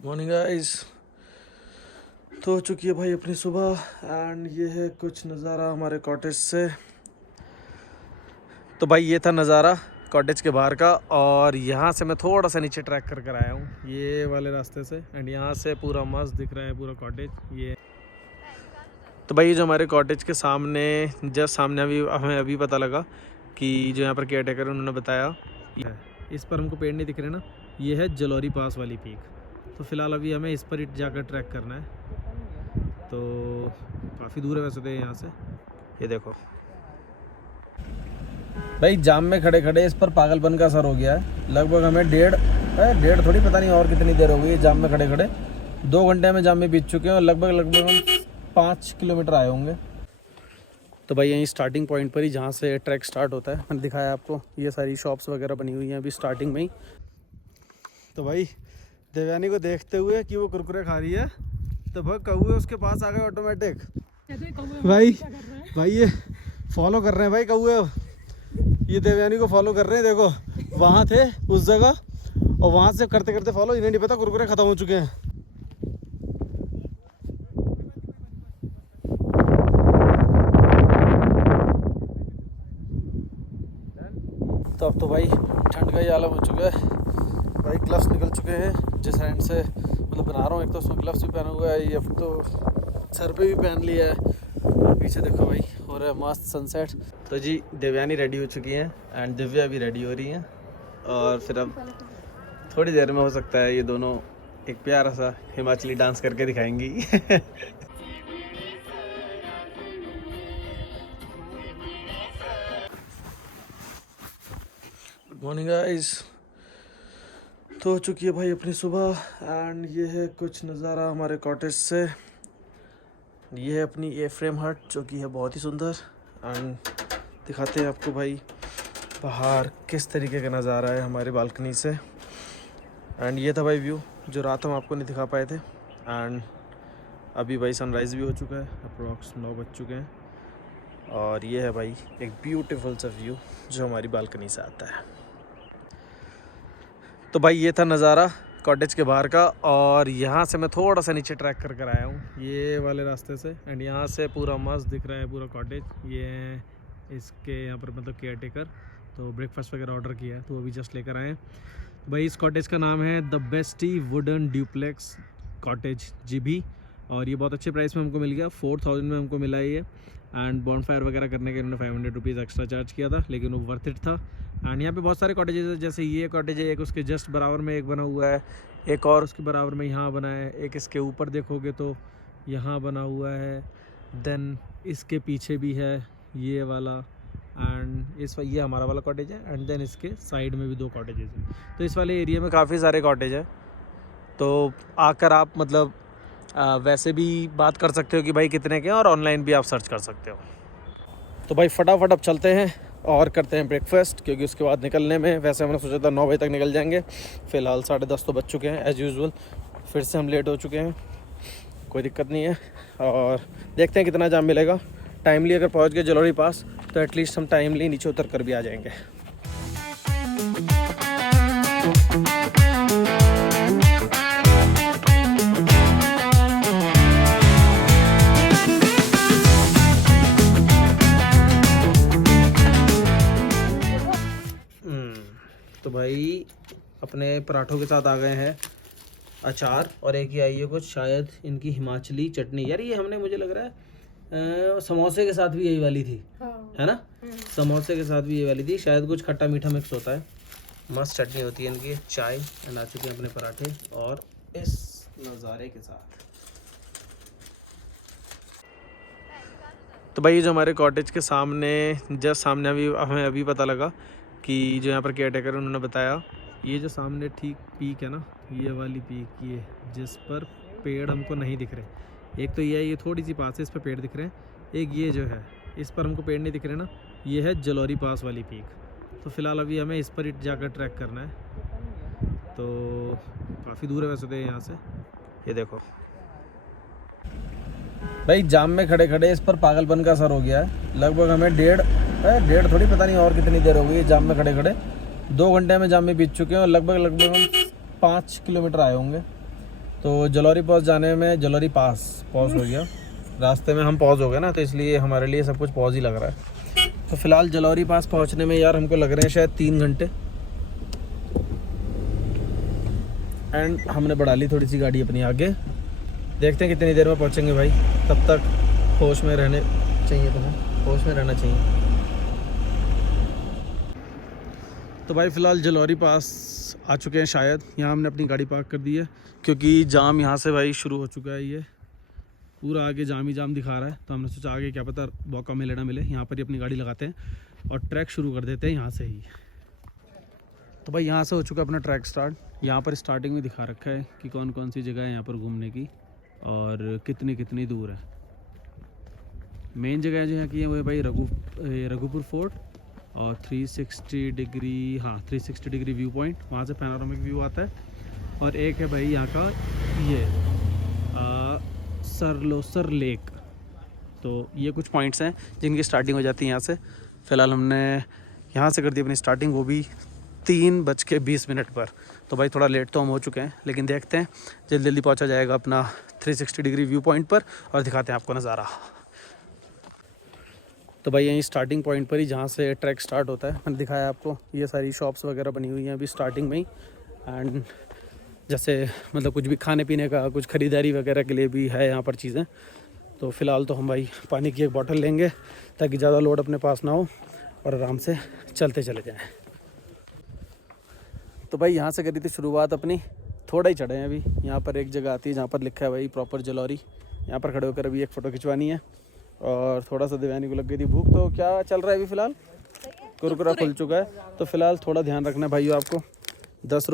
Good morning guys. तो हो चुकी है भाई अपनी सुबह एंड ये है कुछ नज़ारा हमारे कॉटेज से। तो भाई ये था नज़ारा कॉटेज के बाहर का, और यहाँ से मैं थोड़ा सा नीचे ट्रैक कर कर आया हूँ ये वाले रास्ते से, एंड यहाँ से पूरा मस्त दिख रहा है पूरा कॉटेज ये। तो भाई ये जो हमारे कॉटेज के सामने जस्ट सामने हमें अभी पता लगा कि जो यहाँ पर केयर टेकर उन्होंने बताया, इस पर हमको पेड़ नहीं दिख रहे ना, ये है जलोरी पास वाली पीक। तो फिलहाल अभी हमें इस पर ही जाकर ट्रैक करना है, तो काफ़ी दूर है वैसे तो यहाँ से। ये देखो भाई, जाम में खड़े खड़े इस पर पागलपन का असर हो गया है। लगभग हमें डेढ़ थोड़ी पता नहीं और कितनी देर हो गई जाम में खड़े खड़े। 2 घंटे में जाम में बीत चुके हैं और लगभग हम 5 किलोमीटर आए होंगे। तो भाई यहीं स्टार्टिंग पॉइंट पर ही जहाँ से ट्रैक स्टार्ट होता है, मैंने दिखाया आपको, ये सारी शॉप्स वगैरह बनी हुई हैं अभी स्टार्टिंग में ही। तो भाई देवयानी को देखते हुए कि वो कुरकुरे खा रही है, तो भाई कौवे उसके पास आ गए ऑटोमेटिक। भाई ये फॉलो कर रहे हैं भाई कौवे, ये देवयानी को फॉलो कर रहे हैं। देखो वहाँ थे उस जगह, और वहाँ से करते करते फॉलो, इन्हें नहीं पता कुरकुरे ख़त्म हो चुके हैं। तो अब तो भाई ठंड का ही आलम हो चुका है भाई। ग्लव्स निकल चुके हैं जिस हैंड से मतलब बना रहा हूँ, एक तो उसमें ग्लव्स भी पहना हुआ है, ये अब तो सर पे भी पहन लिया है। और पीछे देखो भाई हो रहा है मस्त सनसेट। तो जी देवयानी रेडी हो चुकी हैं एंड दिव्या भी रेडी हो रही हैं, और फिर अब थोड़ी देर में हो सकता है ये दोनों एक प्यारा सा हिमाचली डांस करके दिखाएंगी। Good morning guys. तो हो चुकी है भाई अपनी सुबह एंड ये है कुछ नज़ारा हमारे कॉटेज से। ये है अपनी ए फ्रेम हट जो कि है बहुत ही सुंदर, एंड दिखाते हैं आपको भाई बाहर किस तरीके का नज़ारा है हमारी बालकनी से। एंड ये था भाई व्यू जो रात हम आपको नहीं दिखा पाए थे। एंड अभी भाई सनराइज़ भी हो चुका है, अप्रॉक्स 9 बज चुके हैं, और ये है भाई एक ब्यूटीफुल सा व्यू जो हमारी बालकनी से आता है। तो भाई ये था नज़ारा कॉटेज के बाहर का, और यहाँ से मैं थोड़ा सा नीचे ट्रैक कर कर आया हूँ ये वाले रास्ते से, एंड यहाँ से पूरा मस्त दिख रहा है पूरा कॉटेज ये। इसके यहाँ पर मतलब केयर टेकर तो ब्रेकफास्ट वगैरह ऑर्डर किया है, तो वो भी जस्ट लेकर आए हैं। तो भाई इस कॉटेज का नाम है the bestie wooden duplex cottage GB, और ये बहुत अच्छे प्राइस में हमको मिल गया, 4000 में हमको मिला ये। एंड बॉनफायर वगैरह करने के उन्होंने 500 रुपीज़ एक्स्ट्रा चार्ज किया था, लेकिन वो वर्थ इट था। एंड यहाँ पे बहुत सारे कॉटेजेस है, जैसे ये कॉटेज है, एक उसके जस्ट बराबर में एक बना हुआ है, एक और उसके बराबर में यहाँ बना है, एक इसके ऊपर देखोगे तो यहाँ बना हुआ है, देन इसके पीछे भी है ये वाला, एंड ये हमारा वाला कॉटेज है, एंड देन इसके साइड में भी 2 कॉटेजेस हैं। तो इस वाले एरिया में काफ़ी सारे कॉटेज है, तो आकर आप मतलब वैसे भी बात कर सकते हो कि भाई कितने के हैं, और ऑनलाइन भी आप सर्च कर सकते हो। तो भाई फटाफट अब चलते हैं और करते हैं ब्रेकफास्ट, क्योंकि उसके बाद निकलने में वैसे हमने सोचा था 9 बजे तक निकल जाएंगे, फ़िलहाल 10:30 तो बज चुके हैं एज़ यूजुअल। फिर से हम लेट हो चुके हैं, कोई दिक्कत नहीं है, और देखते हैं कितना जाम मिलेगा। टाइमली अगर पहुंच गए जलोरी पास तो एटलीस्ट हम टाइमली नीचे उतर कर भी आ जाएंगे। तो भाई अपने पराठों के साथ आ गए हैं अचार, और एक ही आई है कुछ शायद इनकी हिमाचली चटनी। यार ये हमने, मुझे लग रहा है समोसे के साथ भी यही वाली थी। हाँ। है ना, समोसे के साथ भी यही वाली थी, शायद कुछ खट्टा मीठा मिक्स होता है। मस्त चटनी होती है इनकी, चाय, एंड आ चुके हैं अपने पराठे और इस नज़ारे के साथ। तो भाई ये जो हमारे कॉटेज के सामने जस्ट सामने हमें अभी पता लगा कि जो यहाँ पर केयर टेकर उन्होंने बताया, ये जो सामने ठीक पीक है ना, ये वाली पीक, ये जिस पर पेड़ हमको नहीं दिख रहे, एक तो ये थोड़ी सी पास है, इस पर पेड़ दिख रहे हैं, एक ये जो है इस पर हमको पेड़ नहीं दिख रहे ना, ये है जलोरी पास वाली पीक। तो फिलहाल अभी हमें इस पर ही जाकर ट्रैक करना है, तो काफ़ी दूर है वैसे तो यहाँ से। ये देखो भाई, जाम में खड़े खड़े इस पर पागलपन का असर हो गया है। लगभग हमें डेढ़ थोड़ी पता नहीं और कितनी देर हो गई जाम में खड़े खड़े। 2 घंटे में जाम में बीत चुके हैं, और लगभग हम 5 किलोमीटर आए होंगे। तो जलौरी पास जाने में जलौरी पास पॉज हो गया, रास्ते में हम पॉज हो गए ना, तो इसलिए हमारे लिए सब कुछ पॉज ही लग रहा है। तो फिलहाल जलौरी पास पहुंचने में यार हमको लग रहे हैं शायद 3 घंटे। एंड हमने बढ़ा ली थोड़ी सी गाड़ी अपनी आगे, देखते हैं कितनी देर में पहुंचेंगे भाई। तब तक होश में रहने चाहिए, तुम्हें होश में रहना चाहिए। तो भाई फ़िलहाल जलौरी पास आ चुके हैं शायद। यहाँ हमने अपनी गाड़ी पार्क कर दी है क्योंकि जाम यहाँ से भाई शुरू हो चुका है। ये पूरा आगे जाम ही जाम दिखा रहा है, तो हमने सोचा आगे क्या पता मौका मिले ना मिले, यहाँ पर ही अपनी गाड़ी लगाते हैं और ट्रैक शुरू कर देते हैं यहाँ से ही। तो भाई यहाँ से हो चुका अपना ट्रैक स्टार्ट। यहाँ पर स्टार्टिंग में दिखा रखा है कि कौन कौन सी जगह है यहाँ पर घूमने की और कितनी कितनी दूर है। मेन जगह जो यहाँ की है वो है भाई रघुपुर फोर्ट और 360 डिग्री, हाँ 360 डिग्री व्यू पॉइंट, वहाँ से पैनोरामिक व्यू आता है। और एक है भाई यहाँ का ये सरलोसर लेक। तो ये कुछ पॉइंट्स हैं जिनकी स्टार्टिंग हो जाती है यहाँ से। फ़िलहाल हमने यहाँ से कर दी अपनी स्टार्टिंग, वो भी 3:20 पर। तो भाई थोड़ा लेट तो हम हो चुके हैं, लेकिन देखते हैं जल्दी जल्दी पहुँचा जाएगा अपना 360 डिग्री व्यू पॉइंट पर और दिखाते हैं आपको नज़ारा। तो भाई यहीं स्टार्टिंग पॉइंट पर ही जहाँ से ट्रैक स्टार्ट होता है, मैंने दिखाया आपको ये सारी शॉप्स वगैरह बनी हुई हैं अभी स्टार्टिंग में ही। एंड जैसे मतलब कुछ भी खाने पीने का, कुछ ख़रीदारी वगैरह के लिए भी है यहाँ पर चीज़ें। तो फ़िलहाल तो हम भाई पानी की एक बॉटल लेंगे ताकि ज़्यादा लोड अपने पास ना हो और आराम से चलते चले जाएँ। तो भाई यहाँ से करी थी शुरुआत अपनी, थोड़ा ही चढ़े हैं अभी। यहाँ पर एक जगह आती है जहाँ पर लिखा है भाई प्रॉपर जलौरी, यहाँ पर खड़े होकर अभी एक फ़ोटो खिंचवानी है। और थोड़ा सा देवयानी को लग गई थी भूख। तो क्या चल रहा है अभी फ़िलहाल? कुरकुरा खुल चुका है, तो फ़िलहाल थोड़ा ध्यान रखना है भाइयों आपको। 10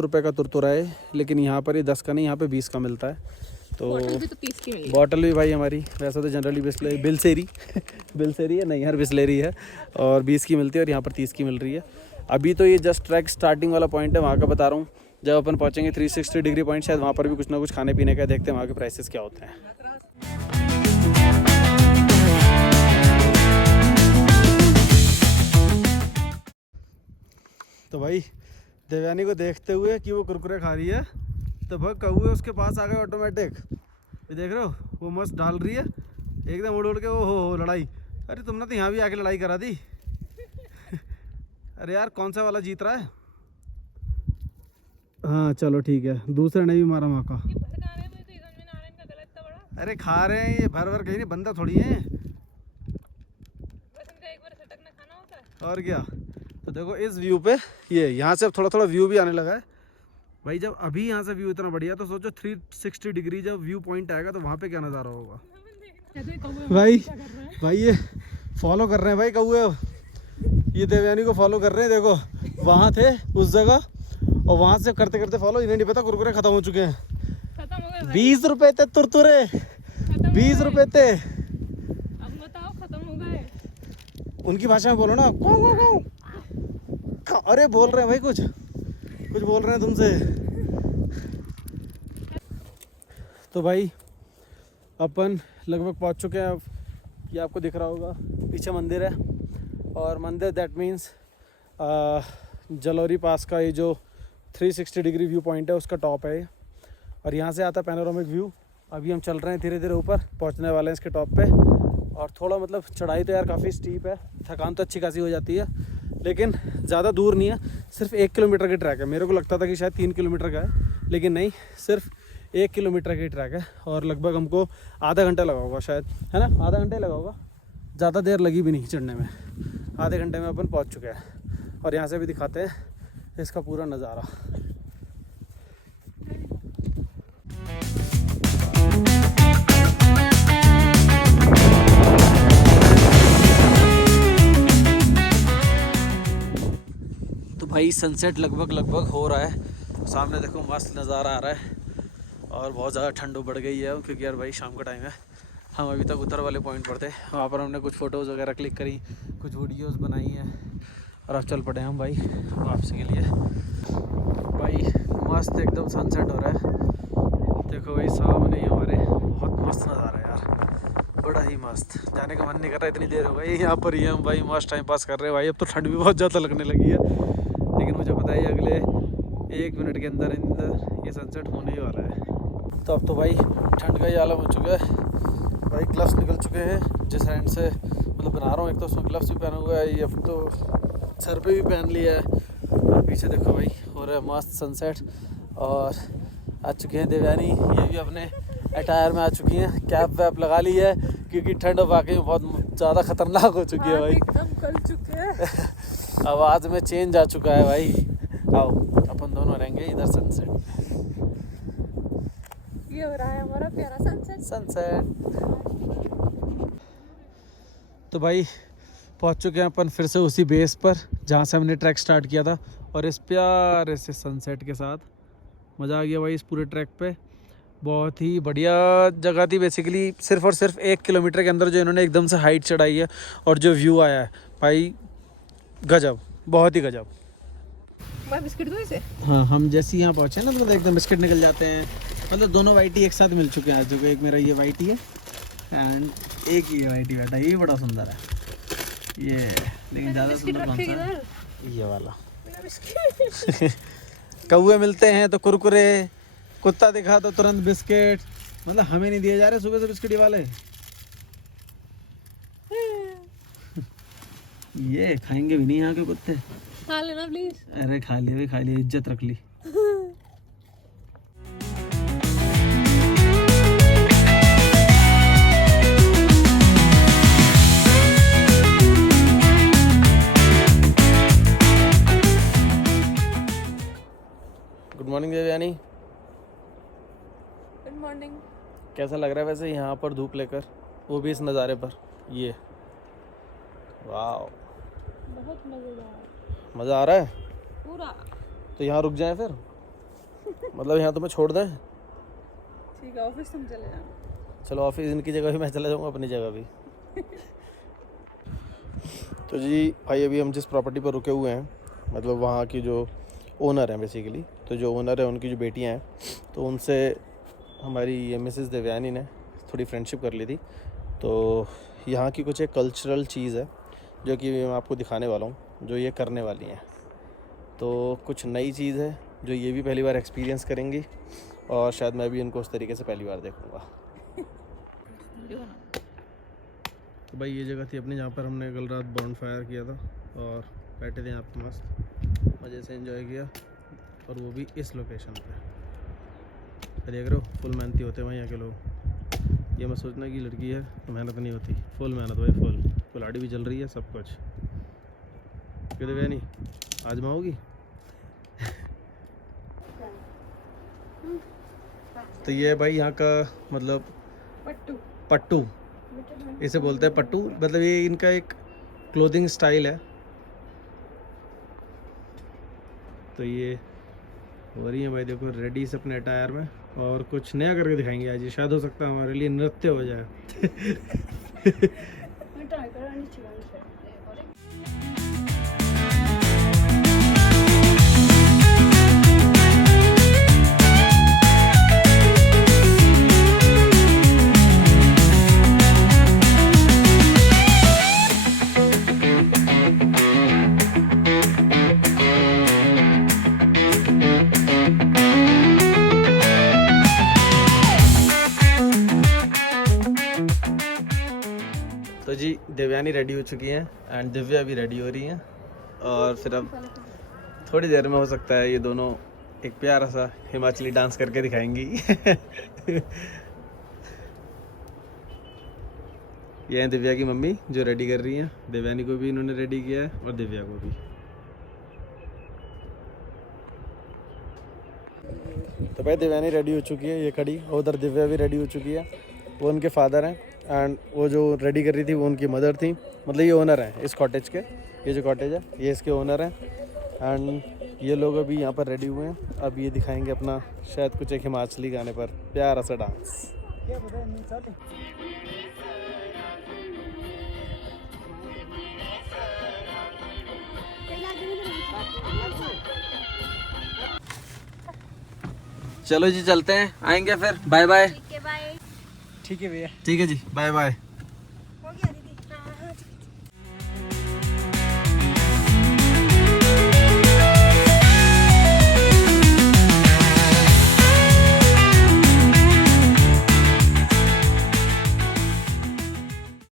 रुपये का तुरतुरा है, लेकिन यहाँ पर ही 10 का नहीं, यहाँ पे 20 का मिलता है। तो बॉटल भी भाई हमारी वैसे तो जनरली बिल्सेरी बिल्सेरी है नहीं यार, बिस्लेरी है, और 20 की मिलती है और यहाँ पर 30 की मिल रही है। अभी तो ये जस्ट ट्रैक स्टार्टिंग वाला पॉइंट है, वहाँ का बता रहा हूँ। जब अपन पहुँचेंगे 360 डिग्री पॉइंट, शायद वहाँ पर भी कुछ ना कुछ खाने पीने का, देखते हैं वहाँ के प्राइसेस क्या होते हैं। तो भाई देवयानी को देखते हुए कि वो कुरकुरे खा रही है, तो भाई कौवे उसके पास आ गए ऑटोमेटिक। ये देख रहे हो, वो मस्त डाल रही है एकदम उड़ उड़ के। वो हो लड़ाई, अरे तुमने तो यहाँ भी आके लड़ाई करा दी अरे यार कौन सा वाला जीत रहा है? हाँ चलो ठीक है, दूसरे ने भी मारा मौका। अरे खा रहे हैं ये भर भर, कहीं नहीं, बंदा थोड़ी है। और क्या। तो देखो इस व्यू पे, ये यहाँ से अब थोड़ा थोड़ा व्यू भी आने लगा है भाई। जब अभी यहाँ से व्यू इतना बढ़िया, तो सोचो 360 डिग्री जब व्यू पॉइंट आएगा तो वहाँ पे क्या नज़ारा होगा भाई ये फॉलो कर रहे हैं भाई कौवे, ये देवयानी को फॉलो कर रहे हैं। देखो वहाँ थे उस जगह, और वहाँ से करते करते फॉलो। इन्हें नहीं पता कुरकुरे खत्म हो चुके हैं। 20 रुपए थे तुरतुरे, 20 रुपए थे। अब बताओ खत्म हो गए। उनकी भाषा में बोलो ना, कौ। अरे बोल रहे हैं भाई, कुछ बोल रहे हैं तुमसे। तो भाई अपन लगभग पहुंच चुके हैं। अब ये आपको दिख रहा होगा पीछे मंदिर है, और मंदिर दैट मीन्स जलौरी पास का ये जो 360 डिग्री व्यू पॉइंट है उसका टॉप है। और यहाँ से आता है पैनोरामिक व्यू। अभी हम चल रहे हैं धीरे धीरे ऊपर, पहुँचने वाले हैं इसके टॉप पे। और थोड़ा मतलब चढ़ाई तो यार काफ़ी स्टीप है, थकान तो अच्छी खासी हो जाती है, लेकिन ज़्यादा दूर नहीं है। सिर्फ 1 किलोमीटर की ट्रैक है। मेरे को लगता था कि शायद 3 किलोमीटर का है, लेकिन नहीं, सिर्फ 1 किलोमीटर की ट्रैक है। और लगभग हमको आधा घंटा लगा होगा शायद, है ना, आधा घंटा लगा होगा, ज़्यादा देर लगी भी नहीं चढ़ने में। आधे घंटे में अपन पहुंच चुके हैं। और यहाँ से भी दिखाते हैं इसका पूरा नज़ारा। तो भाई सनसेट लगभग हो रहा है। सामने देखो मस्त नज़ारा आ रहा है, और बहुत ज़्यादा ठंड बढ़ गई है क्योंकि यार भाई शाम का टाइम है। हम अभी तक उत्तर वाले पॉइंट पर थे, वहाँ पर हमने कुछ फ़ोटोज़ वगैरह क्लिक करी, कुछ वीडियोस बनाई हैं, और अब चल पड़े हम भाई वापसी के लिए। भाई मस्त एकदम सनसेट हो रहा है। देखो भाई सामने ही हमारे, बहुत मस्त नज़ारा है यार, बड़ा ही मस्त। जाने का मन नहीं कर रहा, इतनी देर हो गई यहाँ पर ही हम भाई मस्त टाइम पास कर रहे हैं भाई। अब तो ठंड भी बहुत ज़्यादा लगने लगी है, लेकिन मुझे पता है अगले 1 मिनट के अंदर ये सनसेट होने ही वाला है। तो अब तो भाई ठंड का ही आलम हो चुका है भाई। ग्लव्स निकल चुके हैं जिस हैंड से मतलब बना रहा हूँ। एक तो उसमें ग्लव्स भी पहना हुआ है, ये अब तो सर पे भी पहन लिया है। और पीछे देखो भाई हो रहा है मस्त सनसेट। और आ चुके हैं देवयानी, ये भी अपने अटायर में आ चुकी हैं। कैप वैप लगा ली है क्योंकि ठंड वाकई में बहुत ज़्यादा ख़तरनाक हो चुकी है भाई। एकदम कल चुके हैं। आवाज़ में चेंज आ चुका है भाई। आओ अपन दोनों रहेंगे इधर सनसेट। ये हो रहा है हमारा प्यारा सनसेट। तो भाई पहुंच चुके हैं अपन फिर से उसी बेस पर जहां से हमने ट्रैक स्टार्ट किया था। और इस प्यारे से सनसेट के साथ मज़ा आ गया भाई इस पूरे ट्रैक पे। बहुत ही बढ़िया जगह थी। बेसिकली सिर्फ और सिर्फ 1 किलोमीटर के अंदर जो इन्होंने एकदम से हाइट चढ़ाई है और जो व्यू आया है भाई गजब, बहुत ही गजब। मैं बिस्किट दूँ इसे? हाँ, हम जैसे यहाँ पहुँचे ना तो एकदम बिस्किट निकल जाते हैं। मतलब दोनों वाइटी एक साथ मिल चुके हैं आज। जो एक मेरा ये वाइटी है एंड एक ये वाइटी बैठा है, ये बड़ा सुंदर है ये। लेकिन ज़्यादा सुंदर कौन सा है? ये वाला। कौवे मिलते हैं तो कुरकुरे, कुत्ता दिखा तो तुरंत बिस्किट। मतलब हमें नहीं दिए जा रहे सुबह से बिस्किट वाले। ये खाएंगे भी नहीं यहाँ के कुत्ते। खा लेना प्लीज। अरे खा लिया, इज्जत रख ली। Good morning Devyani. Good morning. कैसा लग रहा है वैसे यहाँ पर धूप लेकर, वो भी इस नज़ारे पर? ये वाह, बहुत मजेदार, मज़ा आ रहा है पूरा। तो यहाँ रुक जाएं फिर? मतलब यहाँ तुम्हें छोड़ दें? ठीक है, ऑफिस तुम चले जाना। चलो ऑफिस इनकी जगह भी मैं चला जाऊँगा, अपनी जगह भी। तो जी भाई अभी हम जिस प्रॉपर्टी पर रुके हुए हैं, मतलब वहाँ की जो ओनर हैं बेसिकली, तो जो ओनर है उनकी जो बेटियाँ हैं, तो उनसे हमारी ये मिसेस देवयानी ने थोड़ी फ्रेंडशिप कर ली थी। तो यहाँ की कुछ एक कल्चरल चीज़ है जो कि मैं आपको दिखाने वाला हूँ, जो ये करने वाली हैं। तो कुछ नई चीज़ है जो ये भी पहली बार एक्सपीरियंस करेंगी और शायद मैं भी इनको उस तरीके से पहली बार देखूँगा। तो भाई ये जगह थी अपनी जहाँ पर हमने कल रात बॉन फायर किया था और बैठे थे यहाँ पर मस्त मज़े से एंजॉय किया। और वो भी इस लोकेशन पे। देख रहे हो फुल मेहनती होते हैं भाई यहाँ के लोग। ये मत सोचना कि लड़की है तो मेहनत नहीं होती, फुल मेहनत भाई, फुल कुल्हाड़ी भी जल रही है, सब कुछ। क्यों देवयानी आजमाओगी? तो ये भाई यहाँ का मतलब पट्टू इसे बोलते हैं, पट्टू। मतलब ये इनका एक क्लोथिंग स्टाइल है। तो ये हो रही है भाई देखो रेडी से अपने अटायर में, और कुछ नया करके दिखाएंगे आज। ये शायद हो सकता है हमारे लिए नृत्य हो जाए। तो जी देवयानी रेडी हो चुकी हैं एंड दिव्या भी रेडी हो रही हैं। और फिर अब थोड़ी देर में हो सकता है ये दोनों एक प्यारा सा हिमाचली डांस करके दिखाएंगी। ये हैं दिव्या की मम्मी जो रेडी कर रही हैं। देवयानी को भी इन्होंने रेडी किया है और दिव्या को भी। तो भाई देवयानी रेडी हो चुकी है, ये खड़ी। उधर दिव्या भी रेडी हो चुकी है। वो उनके फादर हैं एंड वो जो रेडी कर रही थी वो उनकी मदर थी। मतलब ये ओनर हैं इस कॉटेज के। ये जो कॉटेज है ये इसके ओनर हैं एंड ये लोग अभी यहाँ पर रेडी हुए हैं। अब ये दिखाएंगे अपना शायद कुछ एक हिमाचली गाने पर प्यारा सा डांस। चलो जी चलते हैं, आएंगे फिर। Bye bye. ठीक है, बाय। ठीक है भैया, ठीक है जी, बाय बाय।